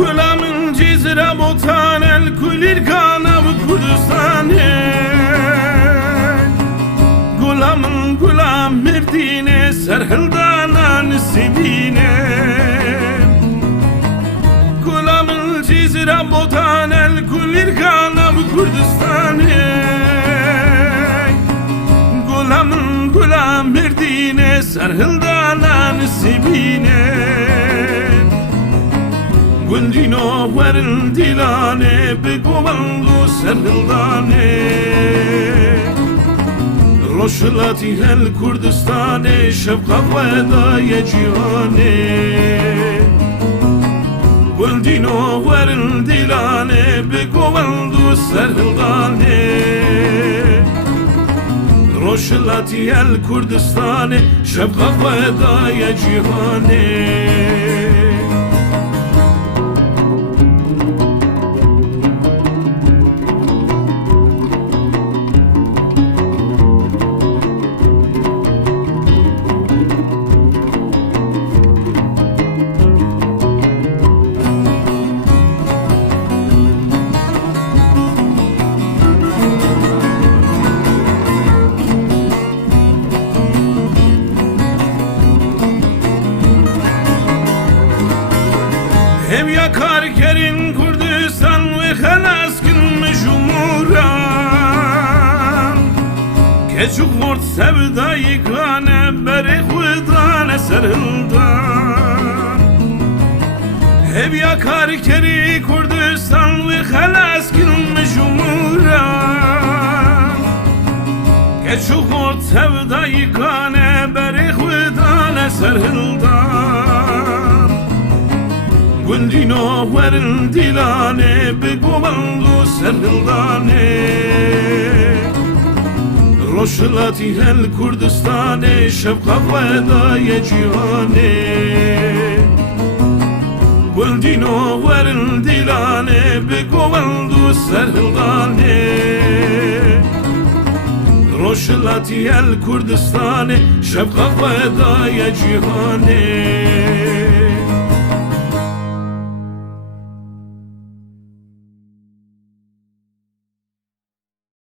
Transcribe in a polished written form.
Gulamın cizre botan el kulir kanab Kurdistane Gulamın gulam merdine serhildana nisibine Gulamın cizre botan el kulir kanab Kurdistane Gulamın gulam merdine serhildana nisibine Gundino verin dilane begovallu serhildane Roşlati hel Kurdistane şefkat vedaya cihane Gundino verin dilane begovallu serhildane Roşlati hel Kurdistane şefkat vedaya cihane Hem yakar kerin Kurdistan ve halas kılmış umuran Keçuk mort sevdayı kane beri hudane serhildan Hem yakar keri Kurdistan ve halas kılmış umuran Keçuk mort sevdayı kane beri hudane serhildan Gundino verin dilane begovallu serhildane Roşlati hel Kurdistane şefkat vedaya cihane Gundino verin dilane begovallu serhildane Roşlati hel Kurdistane şefkat vedaya cihane